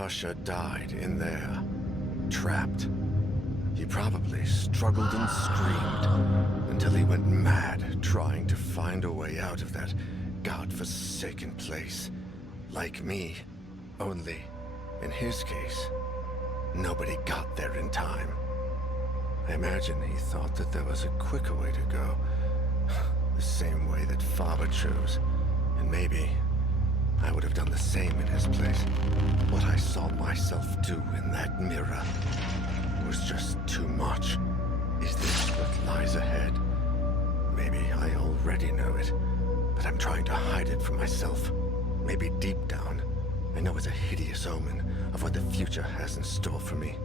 Husher died in there, trapped. He probably struggled and screamed until he went mad trying to find a way out of that godforsaken place. Like me, only, in his case, nobody got there in time. I imagine he thought that there was a quicker way to go. The same way that Faber chose. And maybe I would have done the same in his place. What I saw myself do in that mirror was just too much. Is this what lies ahead? Maybe I already know it, but I'm trying to hide it from myself. Maybe deep down, I know it's a hideous omen of what the future has in store for me.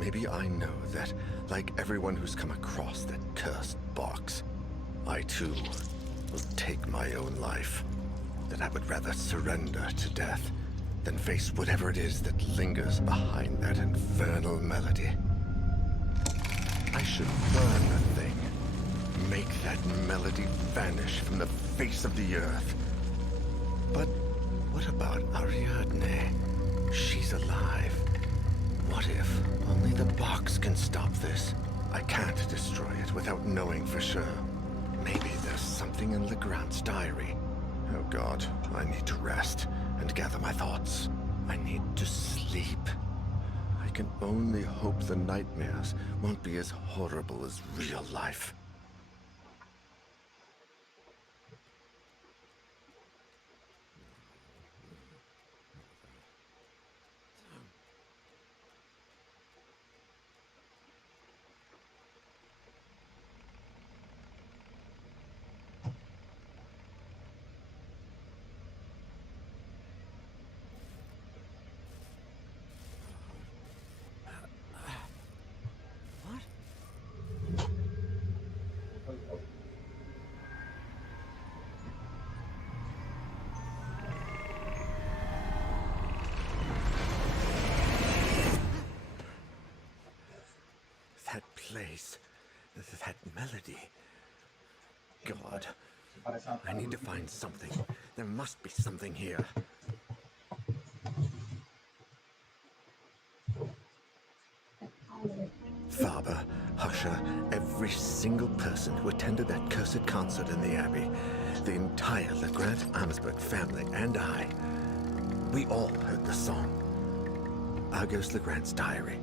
Maybe I know that, like everyone who's come across that cursed box, I too will take my own life. That I would rather surrender to death than face whatever it is that lingers behind that infernal melody. I should burn the thing. Make that melody vanish from the face of the earth. But what about Ariadne? She's alive. What if only the box can stop this? I can't destroy it without knowing for sure. Maybe there's something in Legrand's diary. Oh God, I need to rest and gather my thoughts. I need to sleep. I can only hope the nightmares won't be as horrible as real life. That place, that melody. God, I need to find something. There must be something here. Faber, Husher, every single person who attended that cursed concert in the Abbey, the entire Legrand Amsberg family and I, we all heard the song. Argos Legrand's diary,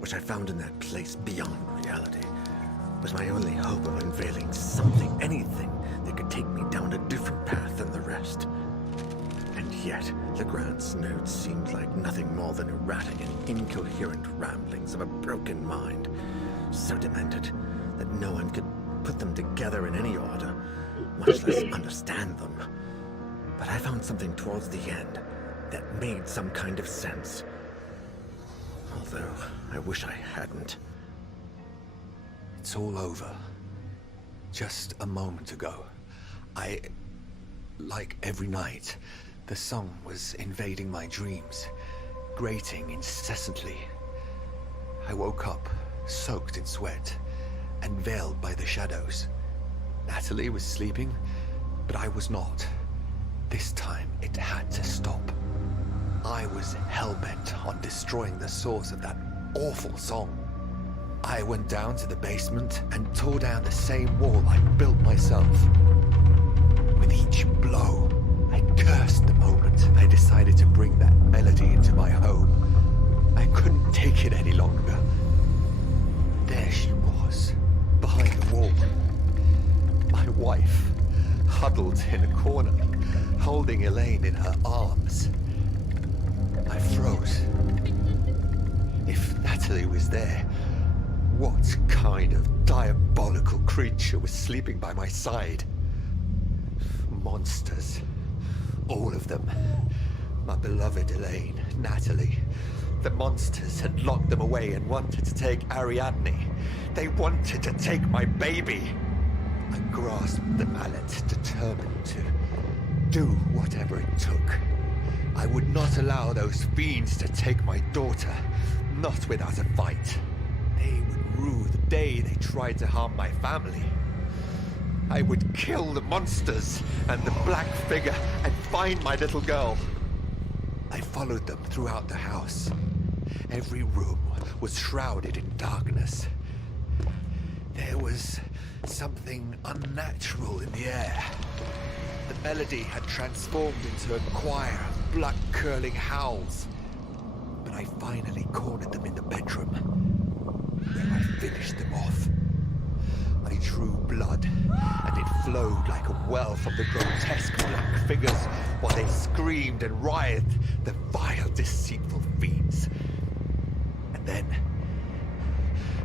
which I found in that place beyond reality, was my only hope of unveiling something, anything that could take me down a different path than the rest. And yet, Legrand's notes seemed like nothing more than erratic and incoherent ramblings of a broken mind, so demented that no one could put them together in any order, much less understand them. But I found something towards the end that made some kind of sense. Although, I wish I hadn't. It's all over. Just a moment ago, like every night, the song was invading my dreams, grating incessantly. I woke up, soaked in sweat, and veiled by the shadows. Natalie was sleeping, but I was not. This time, it had to stop. I was hell-bent on destroying the source of that awful song. I went down to the basement and tore down the same wall I built myself. With each blow, I cursed the moment I decided to bring that melody into my home. I couldn't take it any longer. There she was, behind the wall. My wife, huddled in a corner, holding Elaine in her arms. I froze. If Natalie was there, what kind of diabolical creature was sleeping by my side? Monsters. All of them. My beloved Elaine, Natalie. The monsters had locked them away and wanted to take Ariadne. They wanted to take my baby. I grasped the mallet, determined to do whatever it took. I would not allow those fiends to take my daughter, not without a fight. They would rue the day they tried to harm my family. I would kill the monsters and the black figure and find my little girl. I followed them throughout the house. Every room was shrouded in darkness. There was something unnatural in the air. The melody had transformed into a choir of blood-curdling howls. But I finally cornered them in the bedroom, where I finished them off. I drew blood, and it flowed like a well from the grotesque black figures while they screamed and writhed, the vile, deceitful fiends. And then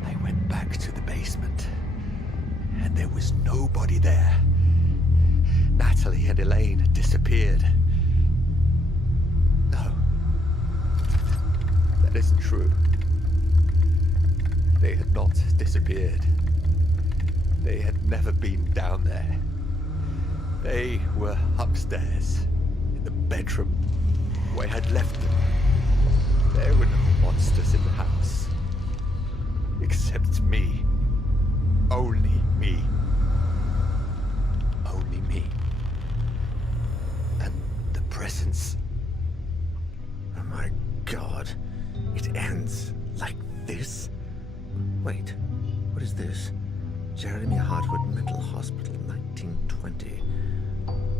I went back to the basement, and there was nobody there. Natalie and Elaine had disappeared. No, that isn't true. They had not disappeared. They had never been down there. They were upstairs, in the bedroom where I had left them. There were no monsters in the house. Except me. Only me. Only me. And the presence. Oh my God. It ends like this? Wait, what is this? Jeremy Hartwood Mental Hospital, 1920.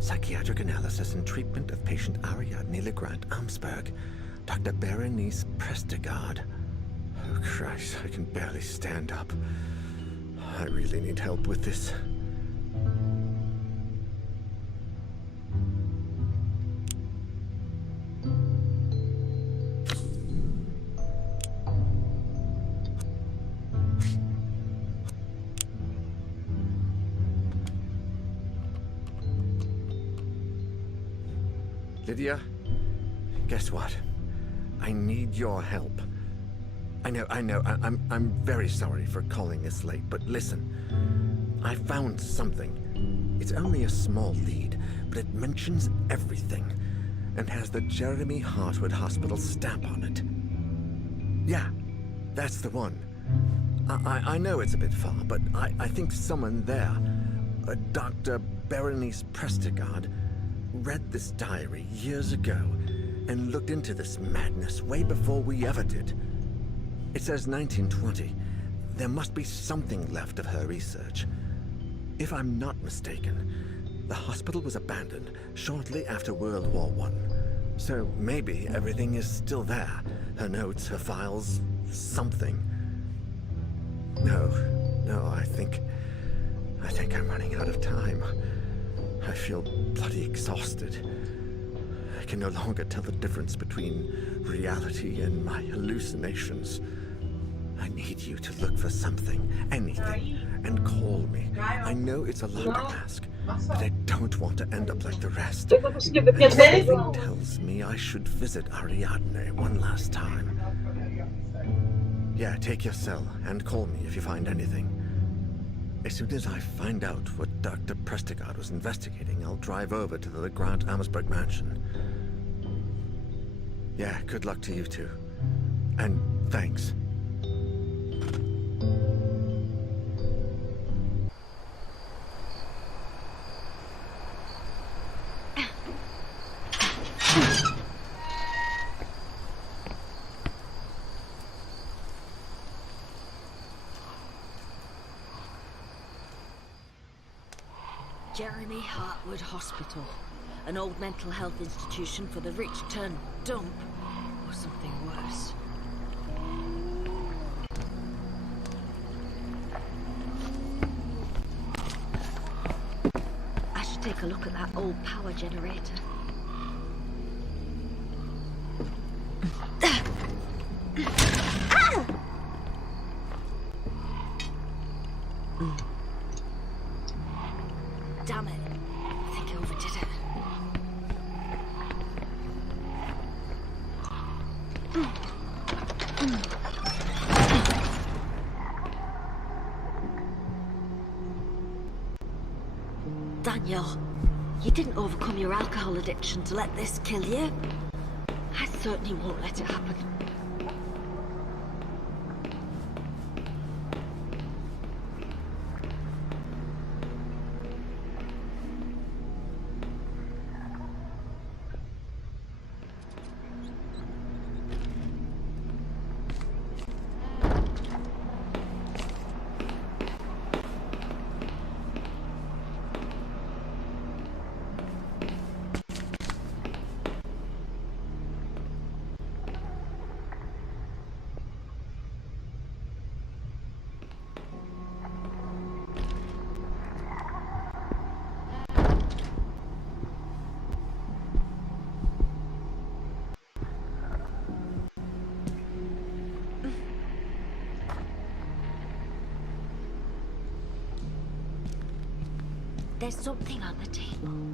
Psychiatric analysis and treatment of patient Ariadne Legrand Amsberg. Dr. Berenice Prestegard. Oh Christ, I can barely stand up. I really need help with this. Lydia, guess what? I need your help. I know, I'm very sorry for calling this late, but listen. I found something. It's only a small lead, but it mentions everything, and has the Jeremy Hartwood Hospital stamp on it. Yeah, that's the one. I know it's a bit far, but I think someone there, Dr. Berenice Prestegard, read this diary years ago and looked into this madness way before we ever did. It says 1920. There must be something left of her research. If I'm not mistaken, the hospital was abandoned shortly after World War I. So maybe everything is still there. Her notes, her files, something. No, I think I'm running out of time. I feel bloody exhausted. I can no longer tell the difference between reality and my hallucinations. I need you to look for something, anything, and call me. I know it's a lot to ask, but I don't want to end up like the rest. Something tells me I should visit Ariadne one last time. Yeah, take your cell and call me if you find anything. As soon as I find out what Dr. Prestegard was investigating, I'll drive over to the Legrand Amsberg mansion. Yeah, good luck to you two. And thanks. Jeremy Hartwood Hospital, an old mental health institution for the rich turned dump, or something worse. I should take a look at that old power generator. Damn it. I think I overdid it. Daniel, you didn't overcome your alcohol addiction to let this kill you. I certainly won't let it happen. There's something on the table.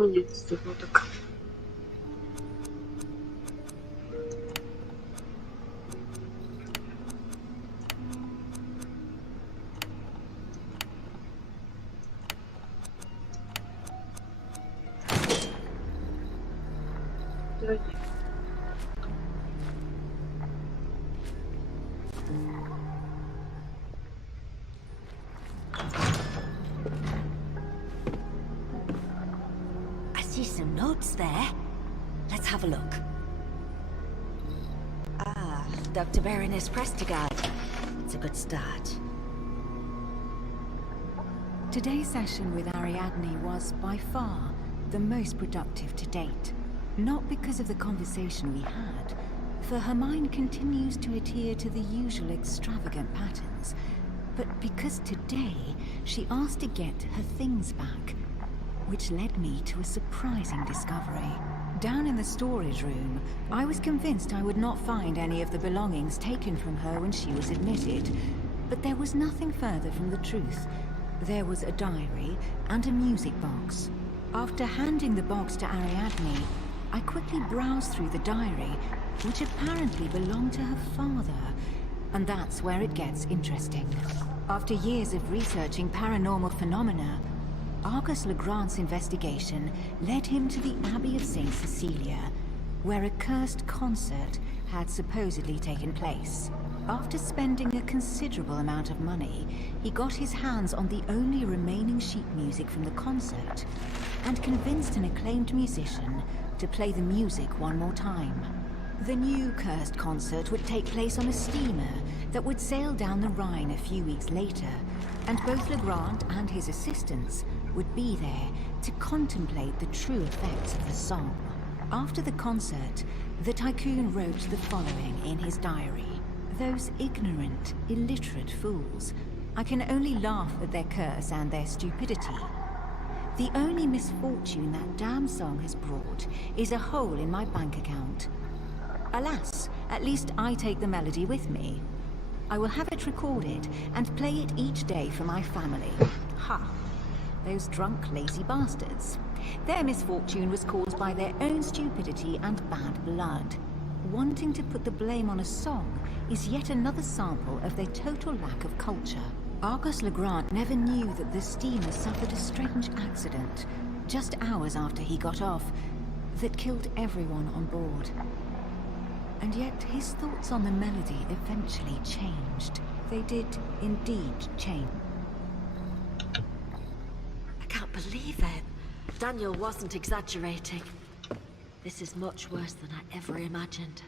Koniec zwrotek. I see some notes there. Let's have a look. Ah, Dr. Baroness Prestigard. It's a good start. Today's session with Ariadne was by far the most productive to date. Not because of the conversation we had, for her mind continues to adhere to the usual extravagant patterns, but because today she asked to get her things back, which led me to a surprising discovery. Down in the storage room, I was convinced I would not find any of the belongings taken from her when she was admitted, but there was nothing further from the truth. There was a diary and a music box. After handing the box to Ariadne, I quickly browsed through the diary, which apparently belonged to her father, and that's where it gets interesting. After years of researching paranormal phenomena, Argus Legrand's investigation led him to the Abbey of St. Cecilia, where a cursed concert had supposedly taken place. After spending a considerable amount of money, he got his hands on the only remaining sheet music from the concert, and convinced an acclaimed musician to play the music one more time. The new cursed concert would take place on a steamer that would sail down the Rhine a few weeks later, and both Legrand and his assistants would be there to contemplate the true effects of the song. After the concert, the tycoon wrote the following in his diary. Those ignorant, illiterate fools. I can only laugh at their curse and their stupidity. The only misfortune that damn song has brought is a hole in my bank account. Alas, at least I take the melody with me. I will have it recorded and play it each day for my family. Ha! Those drunk, lazy bastards. Their misfortune was caused by their own stupidity and bad blood. Wanting to put the blame on a song is yet another sample of their total lack of culture. Argus Legrand never knew that the steamer suffered a strange accident, just hours after he got off, that killed everyone on board. And yet his thoughts on the melody eventually changed. They did indeed change. I can't believe it. Daniel wasn't exaggerating. This is much worse than I ever imagined.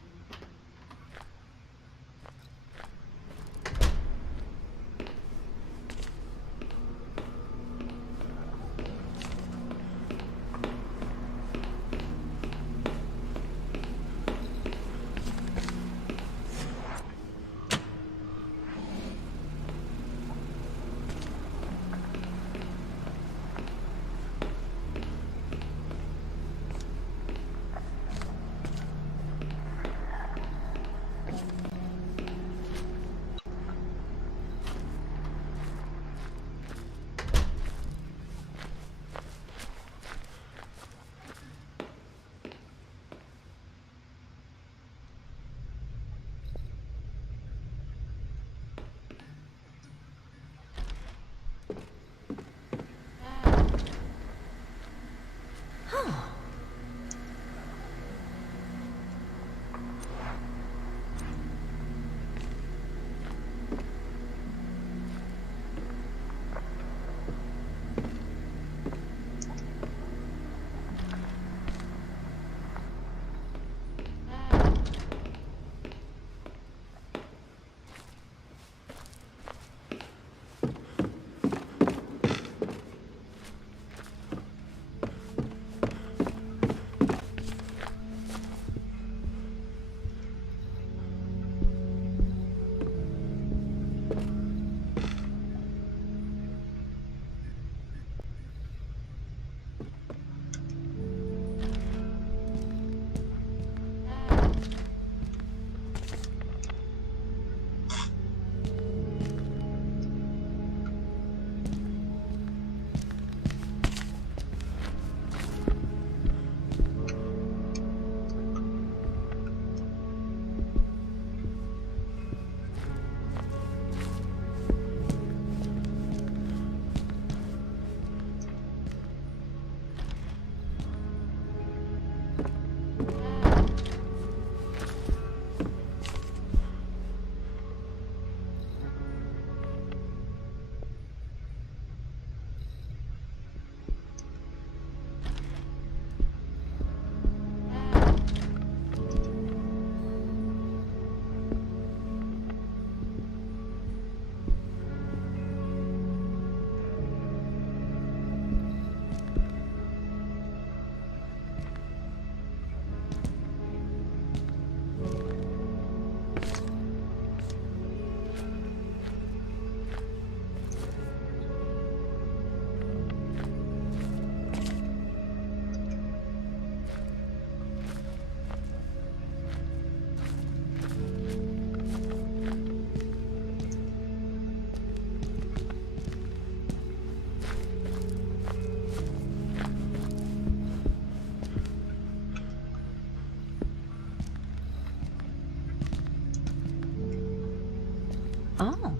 Oh.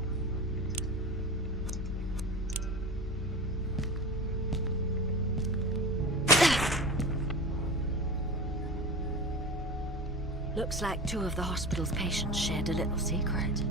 Looks like two of the hospital's patients shared a little secret.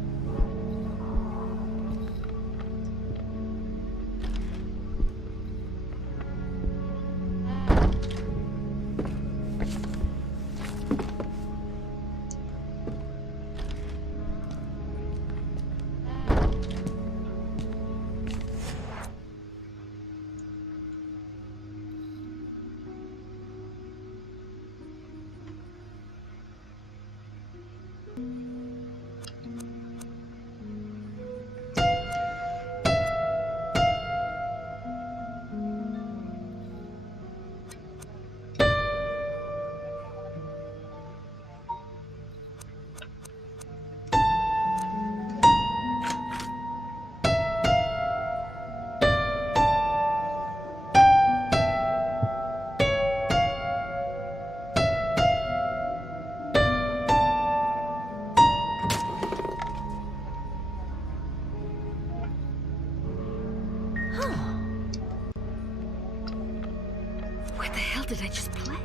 Where the hell did I just play?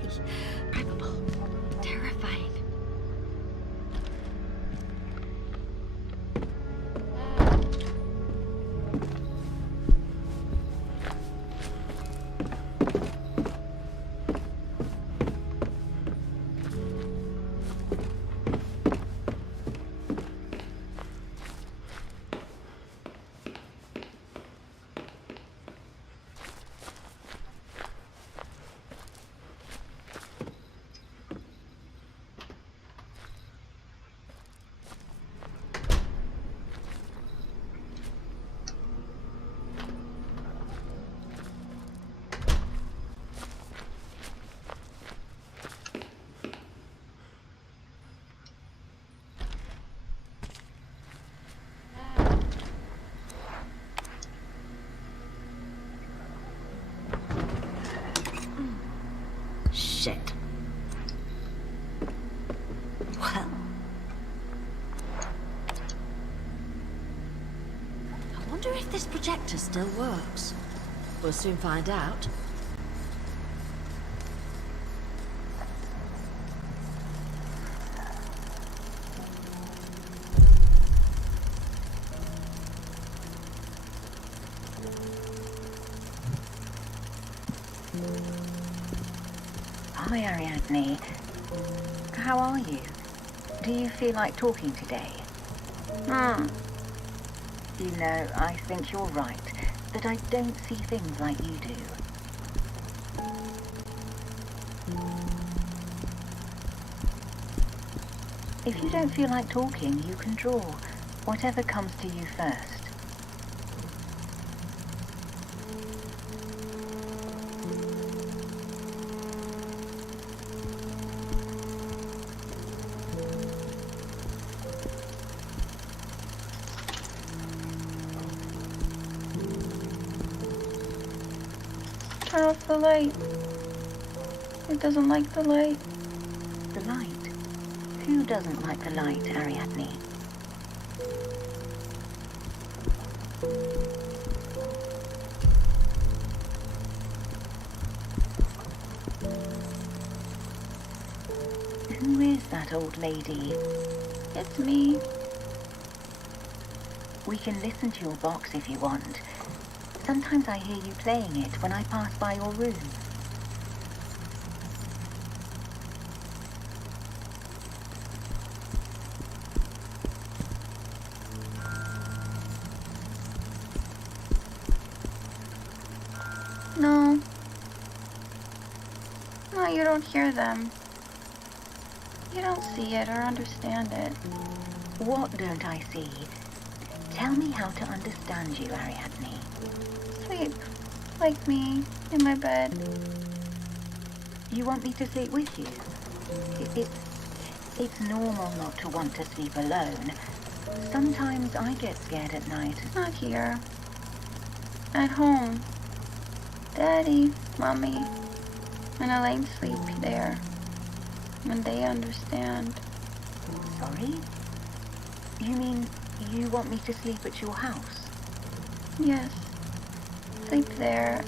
Probable. Terrifying. Shit. Well. I wonder if this projector still works. We'll soon find out. Hi, Ariadne. How are you? Do you feel like talking today? You know, I think you're right, that I don't see things like you do. If you don't feel like talking, you can draw. Whatever comes to you first. Turn off the light. It doesn't like the light. The light? Who doesn't like the light, Ariadne? Who is that old lady? It's me. We can listen to your box if you want. Sometimes I hear you playing it when I pass by your room. No. No, you don't hear them. You don't see it or understand it. What don't I see? Tell me how to understand you, Ariadne. Sleep. Like me. In my bed. You want me to sleep with you? It's normal not to want to sleep alone. Sometimes I get scared at night. Not here. At home. Daddy, Mommy, and Elaine sleep there. And they understand. Sorry? You mean You want me to sleep at your house? Yes. Sleep there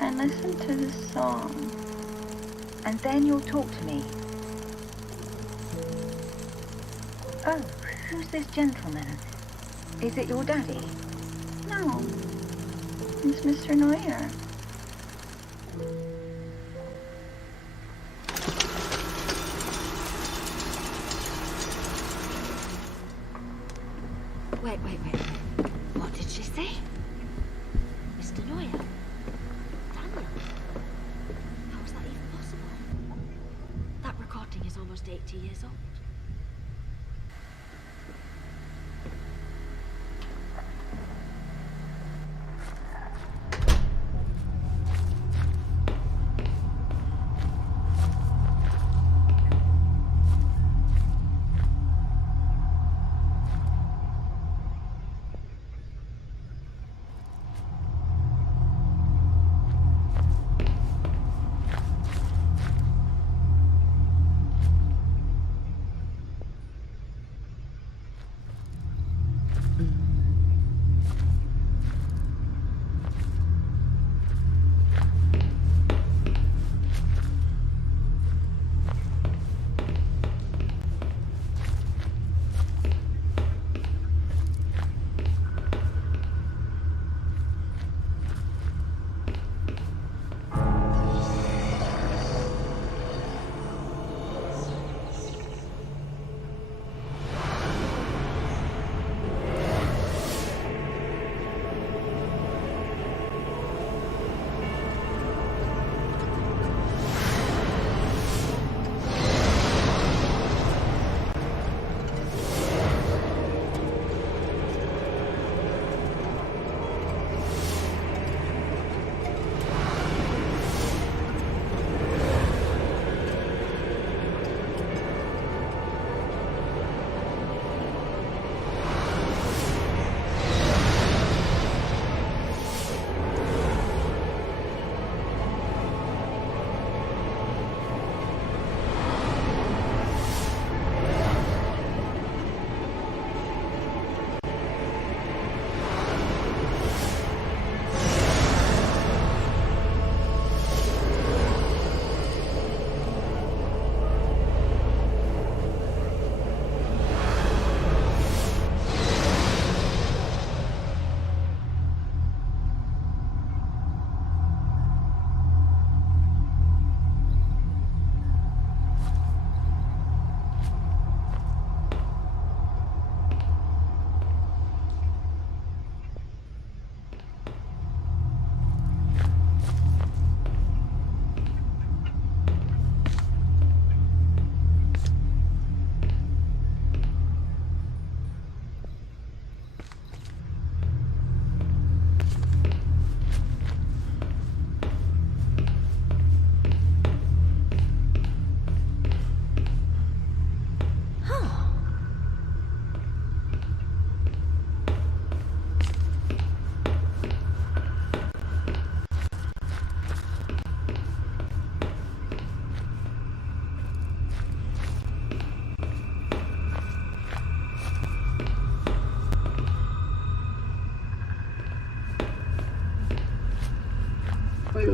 and listen to the song. And then you'll talk to me. Oh, who's this gentleman? Is it your daddy? No. It's Mr. Neuer. Wait. What did she say? Mr. Neuer? Daniel? How is that even possible? That recording is almost 80 years old.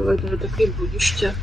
Oj, to wy takie byliście.